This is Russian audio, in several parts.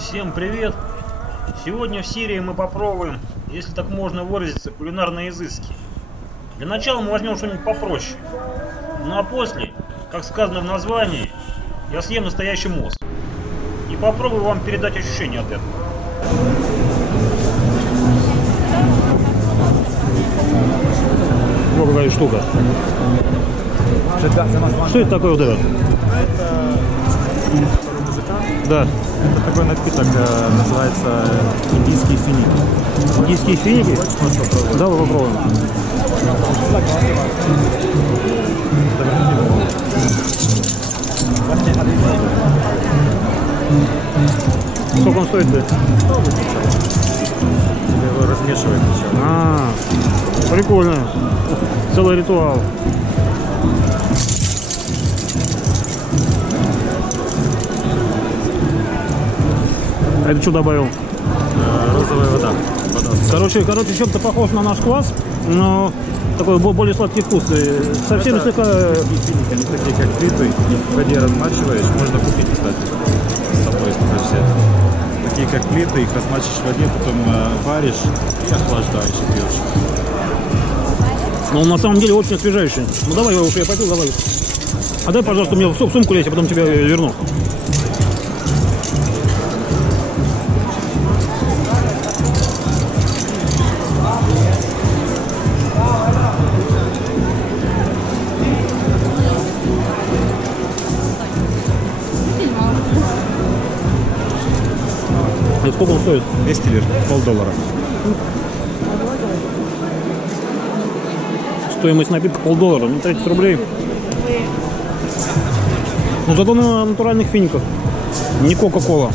Всем привет! Сегодня в серии мы попробуем, если так можно выразиться, кулинарные изыски. Для начала мы возьмем что-нибудь попроще. Ну а после, как сказано в названии, я съем настоящий мозг. И попробую вам передать ощущения от этого. Вот какая штука. Что это такое вот это? Да. Это такой напиток, называется индийские финики. Индийские финики? Да, мы попробуем. Сколько он стоит? Его размешивать еще. Прикольно. Целый ритуал. А это что добавил? Розовая вода. Короче, чем-то похож на наш квас, но такой более сладкий вкус. Совсем это слегка... финики, они такие как плиты, в воде размачиваешь, можно купить, кстати, с собой взять. Такие как плиты, их размачиваешь в воде, потом варишь и охлаждаешь и пьешь. Но он на самом деле очень освежающий. Ну давай, я уже попил, давай. А дай, пожалуйста, мне в сумку лезь, а потом тебя верну. И сколько он стоит? 200 лир, $0,5. Стоимость напитка $0,5, не 30 рублей. Но зато на натуральных финиках. Не кока-кола.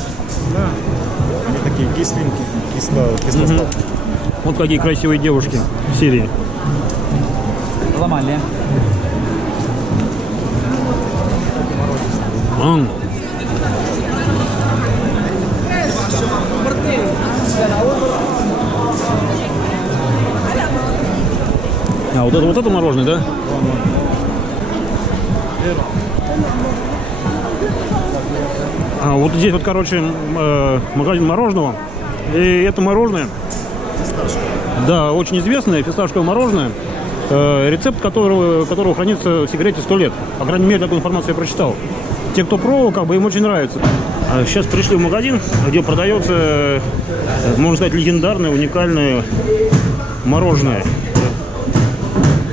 Да. Они такие кисленькие, кисло-сладкие. Вот какие красивые девушки в Сирии. Ломали. А вот это мороженое, да? А вот здесь вот, короче, магазин мороженого. И это мороженое. Да, очень известное фисташковое мороженое. Рецепт которого хранится в секрете 100 лет. По крайней мере, такую информацию я прочитал. Те, кто пробовал, как бы им очень нравится. Сейчас пришли в магазин, где продается, можно сказать, легендарное, уникальное мороженое.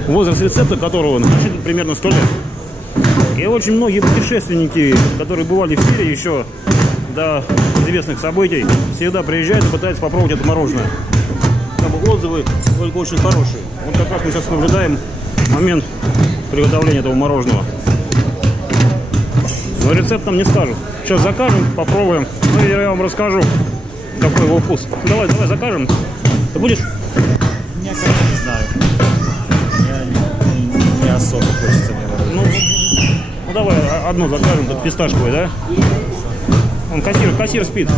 Возраст рецепта которого насчитывает примерно 100 лет. И очень многие путешественники, которые бывали в Сирии еще до известных событий, всегда приезжают и пытаются попробовать это мороженое. Как бы отзывы только очень хорошие. Вот как раз мы сейчас наблюдаем момент приготовления этого мороженого. Но рецепт нам не скажут. Сейчас закажем, попробуем. Ну и я вам расскажу, какой его вкус. Давай закажем. Ты будешь? Я, конечно, не знаю. Не особо хочется мне. Ну давай одну закажем, тут фисташковый, да? Он кассир спит.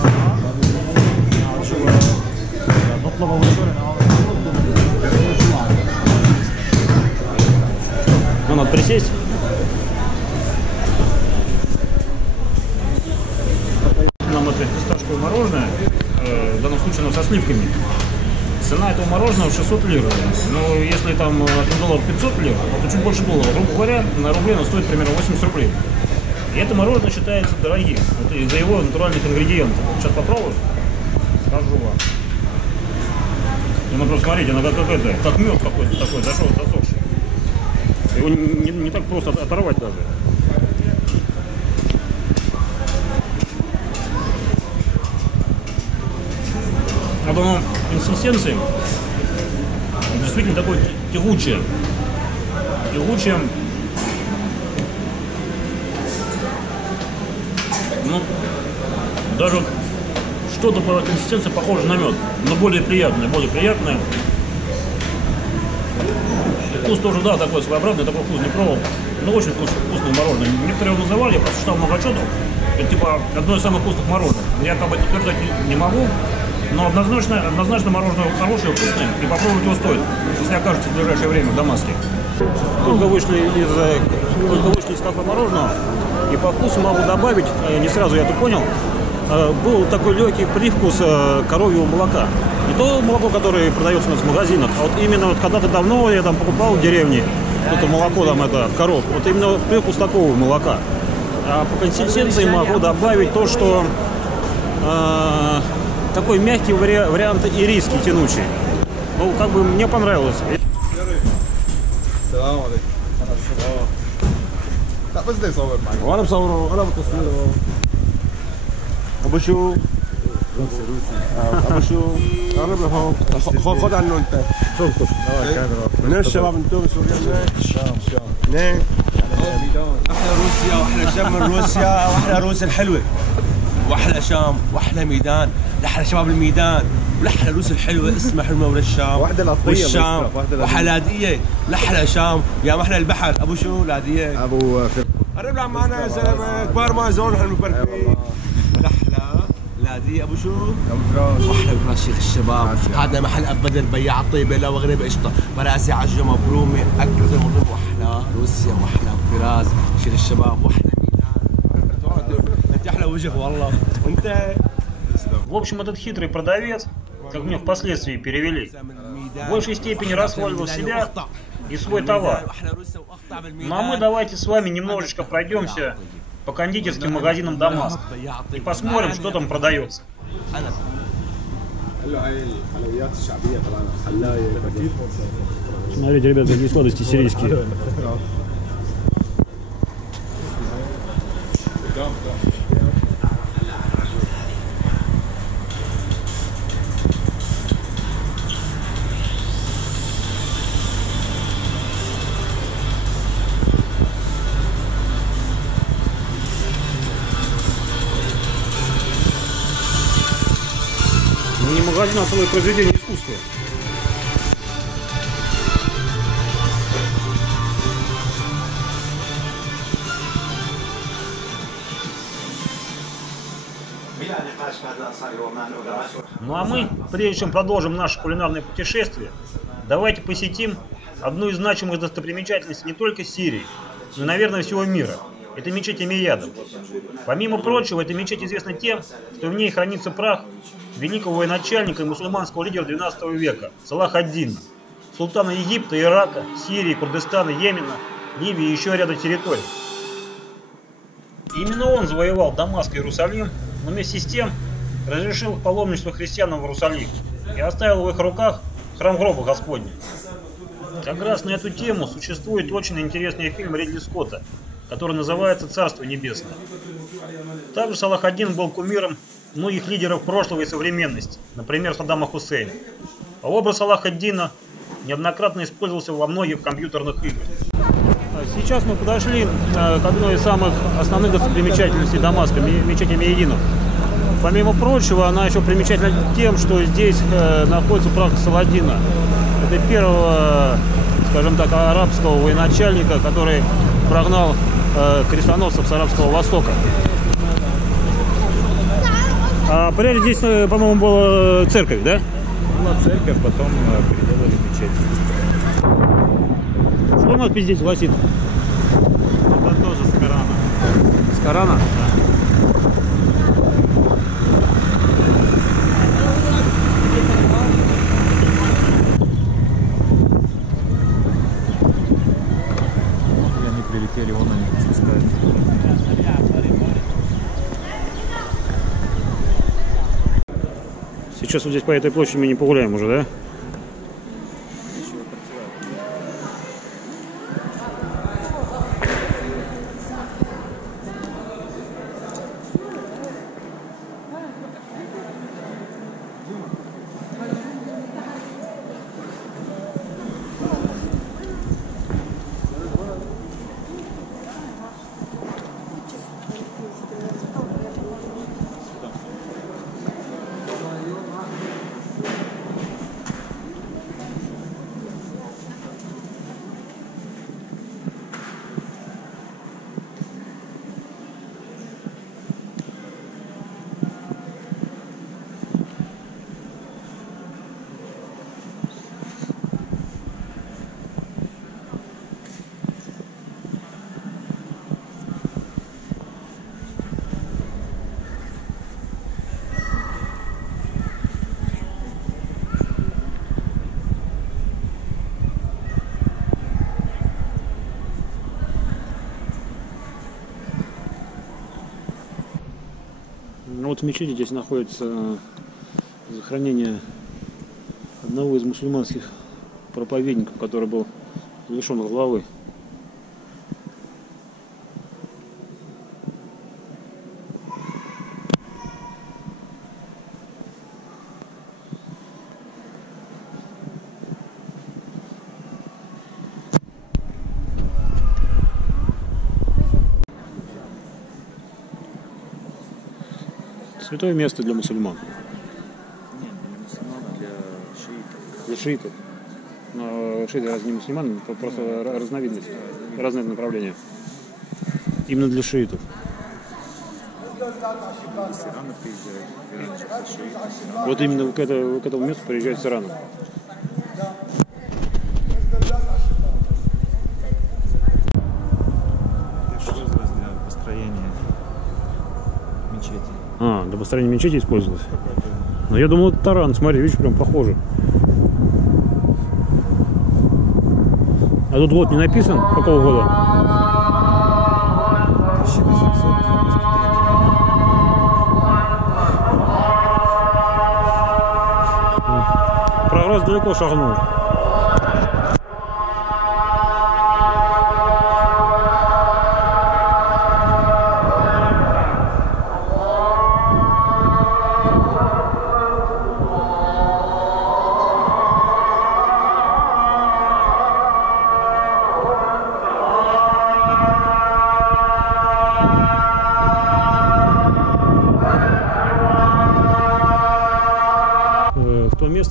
Ну, надо присесть. Нам это фисташковое мороженое, в данном случае оно со сливками. Цена этого мороженого 600 лир. Но если там $1 500 лир, то чуть больше доллара. Грубо говоря, на рубле оно стоит примерно 80 рублей. И это мороженое считается дорогим. Это из-за его натуральных ингредиентов. Сейчас попробую. Скажу вам. Ну просто смотрите, оно как мед какой-то такой, засохший. Его не так просто оторвать даже. Вот оно консистенции действительно такое тягучее. Ну, даже что-то по консистенции похоже на мед, но более приятное. И вкус тоже, да, такой своеобразный, такой вкус не пробовал. Но очень вкусное мороженое. Некоторые его называли, я просто читал много отчетов. Это типа одно из самых вкусных мороженых. Я как бы это утверждать не могу. Но однозначно мороженое хорошее, вкусное, и попробовать его стоит, если окажетесь в ближайшее время в Дамаске. Только вышли из кафе мороженого, и по вкусу могу добавить, не сразу я это понял, был такой легкий привкус коровьего молока. Не то молоко, которое продается у нас в магазинах, а вот именно вот когда-то давно я там покупал в деревне это молоко там это коров. Вот именно привкус такого молока. А по консистенции могу добавить то, что такой мягкий вариант ириски тянучий. Ну, как бы мне понравилось. وانا بصوره انا بتصويره ابو شو ابو شو قرب لهون خذ عنه انت منين الشباب انتم سوريا منين احلى روسيا واحلى شام من روسيا واحلى روسيا الحلوه واحلى شام واحلى ميدان لاحلى شباب الميدان والاحلى روسيا الحلوه اسمها حلوه ولا الشام والشام واحلى لاديه لاحلى شام يا محلى البحر ابو شو لاديه ابو قرب لعم معنا يا زلمه كبار ما زون احنا مباركين الاحلى لاديه ابو شو واحلى فراس شيخ الشباب هذا محل اب بدر بياع الطيبه لا وغريب قشطه مراسي عجه مبرومه اكل زي ما واحلى روسيا واحلى فراس شيخ الشباب واحلى ميدان انت احلى وجه والله وانت. В общем, этот хитрый продавец, как мне впоследствии перевели, в большей степени расхваливал себя и свой товар. Ну а мы давайте с вами немножечко пройдемся по кондитерским магазинам Дамаска и посмотрим, что там продается. Смотрите, ребята, какие сладости сирийские. Не магазин, а целое произведение искусства. Ну а мы, прежде чем продолжим наше кулинарное путешествие, давайте посетим одну из значимых достопримечательностей не только Сирии, но и, наверное, всего мира. Это мечеть Эмиядов. Помимо прочего, эта мечеть известна тем, что в ней хранится прах великого военачальника и мусульманского лидера XII века Салах ад-Дина, султана Египта, Ирака, Сирии, Курдистана, Йемена, Ливии и еще ряда территорий. Именно он завоевал Дамаск и Иерусалим, но вместе с тем разрешил паломничество христианам в Иерусалим и оставил в их руках храм гроба Господня. Как раз на эту тему существует очень интересный фильм Ридли Скотта, который называется «Царство небесное». Также Салах ад-Дин был кумиром многих лидеров прошлого и современности, например, Саддама Хусейна. А образ Салах ад-Дина неоднократно использовался во многих компьютерных играх. Сейчас мы подошли к одной из самых основных достопримечательностей Дамаска, мечеть Эмиядинов. Помимо прочего, она еще примечательна тем, что здесь находится прах Саладина. Это первого, скажем так, арабского военачальника, который прогнал крестоносцев с Арабского Востока. А прежде здесь, по-моему, была церковь, да? Была церковь, потом переделали мечеть. Что у нас здесь гласит? Это тоже с Корана. С Корана? Да. Они прилетели, вон они спускаются. Сейчас вот здесь по этой площади мы не погуляем уже, да? Вот в мечети здесь находится захоронение одного из мусульманских проповедников, который был лишен головы. Святое место для мусульман. Нет, не мусульман, а для шиитов. Для шиитов. Но шииты разве не мусульмане, просто разновидность, разные направления. Именно для шиитов. С Ирана приезжают. Иран сейчас шииты, с Ирана. Вот именно к этому месту приезжают с Ирана. Использовалось для построения мечети. А, для построения мечети использовалось? Но я думал, это таран, смотри, видишь, прям похоже. А тут год не написан, какого года? 1893. Прогресс далеко шагнул.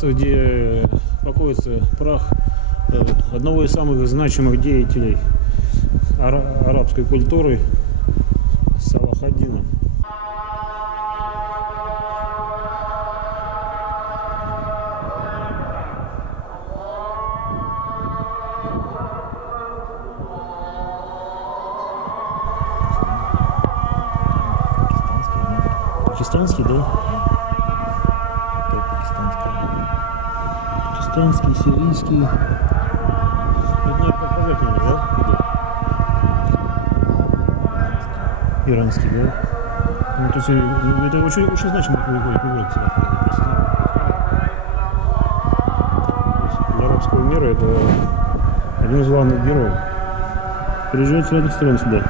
Где покоится прах одного из самых значимых деятелей арабской культуры Салахаддина. Пакистанский, да? Пакистанский, сирийский. Это не показательно, да? Иранский, да? Ну, то есть, это очень значимо выходит сюда. Для арабского мира это один из главных героев. Приезжают с разных стран сюда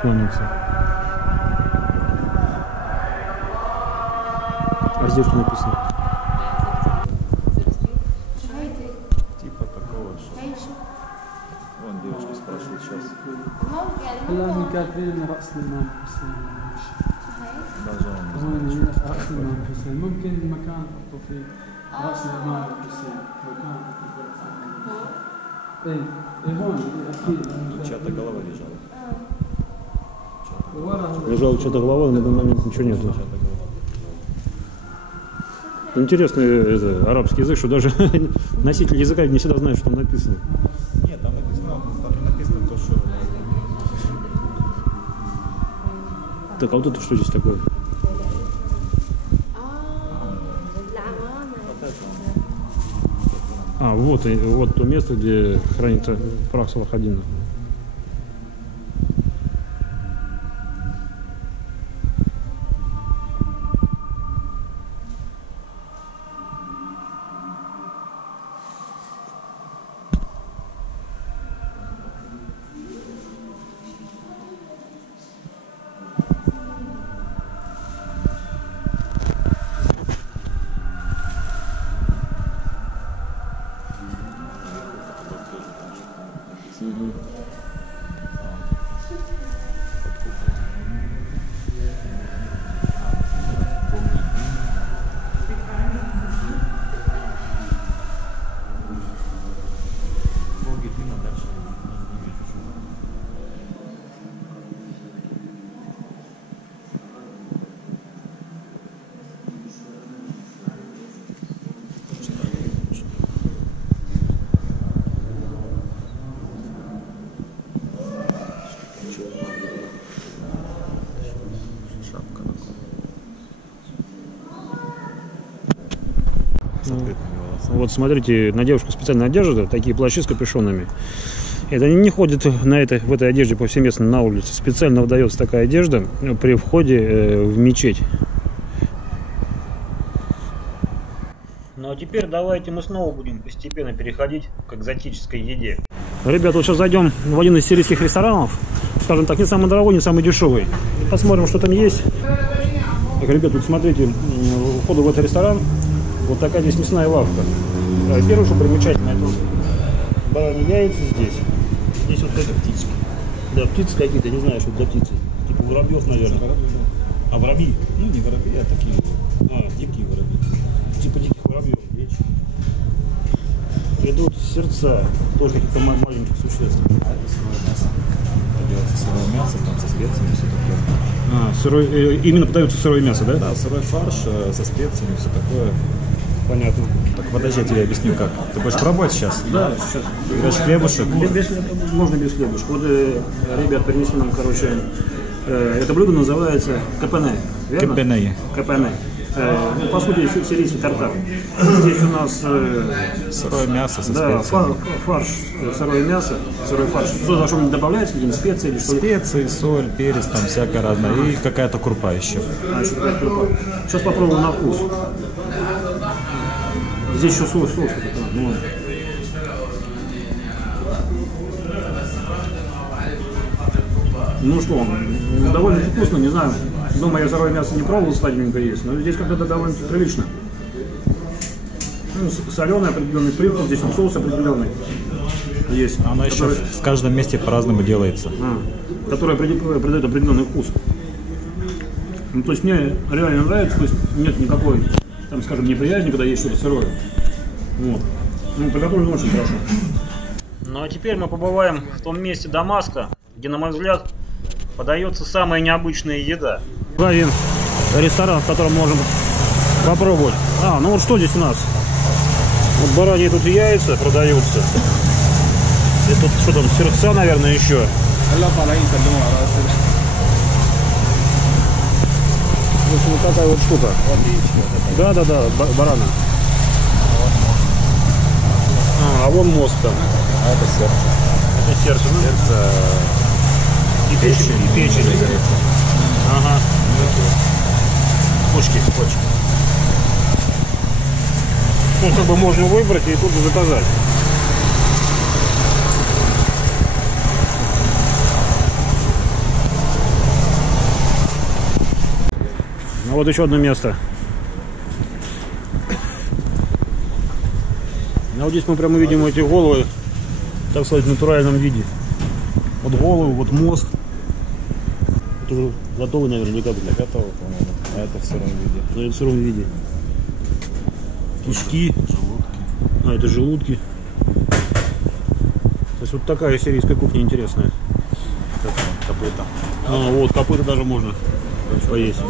кланяться. А здесь что написано? Типа такого, что... Вон девушка спрашивает сейчас. والله من كاتبين رأس الإمام حسين Даже он не هون знает. رأس الإمام حسين ممكن مكان حطوا فيه رأس الإمام حسين مكان حطوا فيه رأس الإمام حسين إيه هون أكيد Тут чья-то голова лежала. ورا Лежала что-то голова, но на данный момент ничего нету. Чья-то голова. Интересный это, арабский язык, что даже носитель языка не всегда знает, что там написано. Нет, там не написано то, что... Так, а вот это что здесь такое? А, вот то место, где хранится прах Салахаддина. Вот смотрите, на девушку специальная одежда, такие плащи с капюшонами. Это они не ходят в этой одежде повсеместно на улице. Специально выдается такая одежда при входе в мечеть. Ну а теперь давайте мы снова будем постепенно переходить к экзотической еде. Ребята, вот сейчас зайдем в один из сирийских ресторанов. Скажем так, не самый дорогой, не самый дешевый. Посмотрим, что там есть. Так, ребят, вот смотрите, у входа в этот ресторан вот такая здесь мясная лавка. Первое, что примечательно, это бараньи яйца здесь. Здесь вот какие-то птички. Да, птицы какие-то, не знаю, что это за птицы. Типа воробьев, наверное. А воробьи? Ну, не воробьи, а такие дикие воробьи. Типа диких воробьев. Идут сердца, тоже каких-то маленьких существ. А это сырое мясо. Делается сырое мясо, там со специями, все такое. Именно подается сырое мясо, да? Да, сырой фарш со специями, все такое. Понятно. Так, подожди, я тебе объясню как. Ты будешь пробовать сейчас? Да, сейчас. Берешь хлебушек. Можно без хлебушка. Вот ребят принесли нам, короче, это блюдо называется капене. Капене. Капене. Ну, по сути, сирийский тартар. Здесь у нас сырое мясо со да, специями. фарш, сырое мясо, сырой фарш. Что-нибудь добавляется, какие-нибудь специи или что-то? Специи, соль, перец, там всякое разное. И какая-то крупа еще. Еще какая-то крупа. Сейчас попробуем на вкус. Здесь еще соус какой-то. Ну что, довольно вкусно, не знаю. Дома я сырое мясо не пробовал, сладенькое есть, но здесь как-то довольно прилично. Ну, соленый определенный привкус, здесь вот соус определенный есть. Оно еще в каждом месте по-разному делается. Который придает определенный вкус. Ну, то есть мне реально нравится, то есть нет никакой, там, скажем, неприязни, когда есть что-то сырое. Вот. Ну, приготовлено очень хорошо. Ну а теперь мы побываем в том месте Дамаска, где, на мой взгляд, подается самая необычная еда. Один ресторан, в котором можем попробовать. Ну вот что здесь у нас? Вот бараньи тут яйца продаются. И тут что там, сердца, наверное, еще. Вот такая вот штука. Да, барана. А вон мозг там. А это сердце. Это сердце, ну? Сердце и печень. Ага. Почки. Ну, как бы можно выбрать и тут же заказать. Ну, вот еще одно место. А вот здесь мы прямо видим эти головы, так сказать, в натуральном виде. Вот голову, вот мозг. Это уже готовы, наверное, или как? Готово, по-моему. А это в сыром виде. Да, это в сыром виде. Кишки. Желудки. Это желудки. То есть вот такая сирийская кухня интересная. Копыта. Вот, копыта даже можно поесть.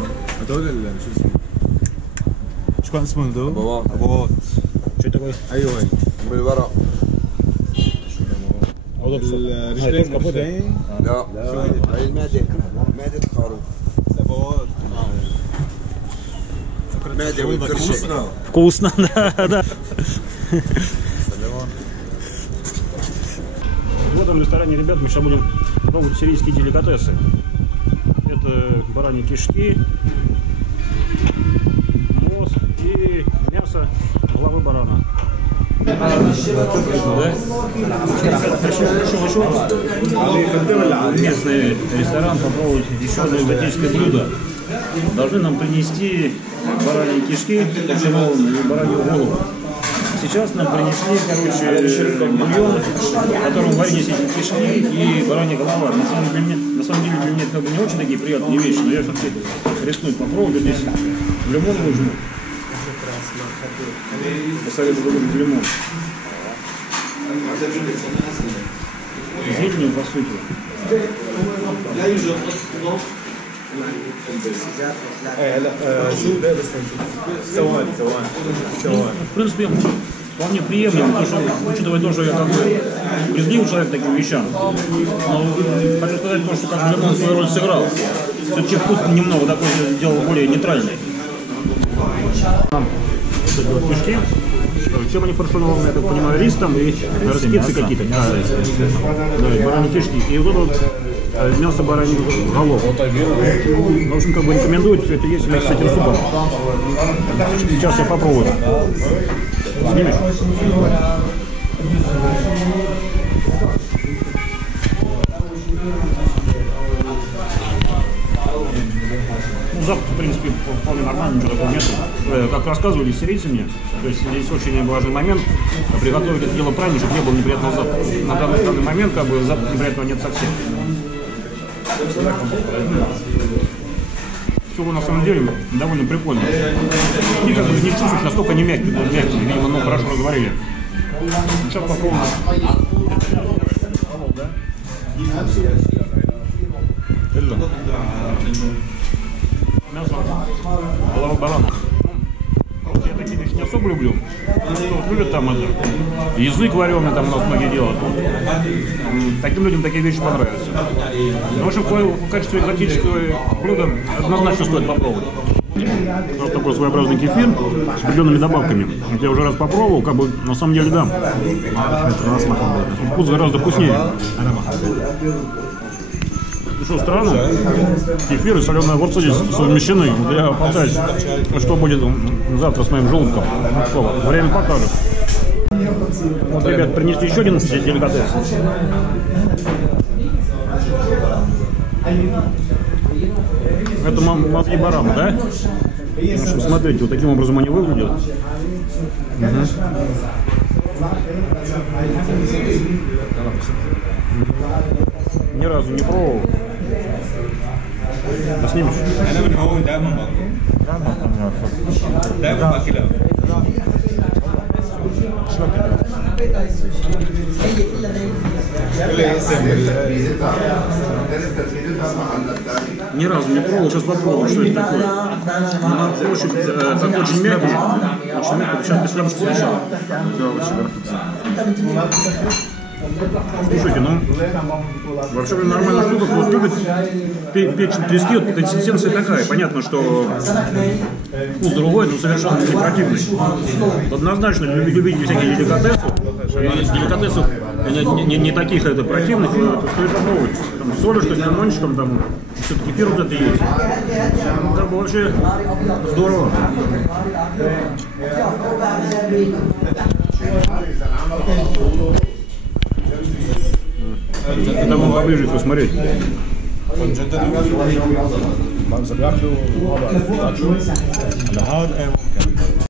شو اسمه ده؟ Что это такое? ايوه بالورق А вот это что? الرجلين копыта? لا هاي المعده معده الخروف معده والكرشه Вкусно, да. В этом ресторане, ребят, мы сейчас будем пробовать сирийские деликатесы. Это бараньи кишки, мозг и мясо головы барана. Местный ресторан попробовать еще одно экзотическое блюдо. Должны нам принести бараньи кишки и баранью голову. Сейчас нам принесли, короче, бульон, в котором варились эти кишки и баранья голова. На самом деле для меня это как бы не очень такие приятные вещи, но я все-таки рискну попробовать. Здесь лимон нужен. Посоветую добавить лимон. Зеленью, по сути. В принципе, вполне приемлемо, потому что, учитывая то, что я как бы брезгливый человек таким вещам, но хочу сказать, что как бы лимон свою роль сыграл. Все-таки вкус немного такой сделал более нейтральный. кстати, вот кишки. Чем они фаршированы, я так понимаю, рисом и специи какие-то. Да, бараньи кишки. И вот это вот мясо бараньих голов. В общем, как бы рекомендуют все это есть вместе с этим супом. Сейчас я попробую. Снимешь? Запах, в принципе, вполне нормальный, ничего такого нет. Как рассказывали сирийцы мне, то есть здесь очень важный момент, приготовить это дело правильно, чтобы не было неприятного запаха. На данный момент как бы запаха неприятного нет совсем. Все на самом деле довольно прикольно. И как бы не чувствуешь, настолько не мягкие, видимо, ну хорошо разговорили. Сейчас попробуем. Мясо, голова барана. Я такие вещи не особо люблю. Кто любит там это, язык вареный там у нас многие делают. Таким людям такие вещи понравятся. В общем, в качестве экзотического блюда однозначно стоит попробовать. Вот такой своеобразный кефир с определенными добавками. Я уже раз попробовал, как бы на самом деле да. Вкус гораздо вкуснее. Что странно, кефир и соленые огурцы здесь совмещены. Я опасаюсь, что будет завтра с моим желудком. Время покажет. Вот, ребят, принесли еще один здесь деликатес. Это мозги барана, да? В общем, смотрите, вот таким образом они выглядят. Ни разу не пробовал. Да снимешь? Ни разу не пробовал, сейчас попробую, что это такое. На ощупь так очень мягкий. Очень мягкий. Сейчас без хлебушка сначала. Слушайте, ну вообще нормальная штука, вот любит печень трески, вот консистенция такая. Понятно, что вкус другой, но совершенно не противный. Однозначно любите всякие деликатесы. Деликатесов не таких это противных, стоит попробовать. Там солюшка с лимончиком, там все-таки кефир вот это есть. Как бы вообще здорово. Это можно поближе посмотреть. Mam zagardu, ale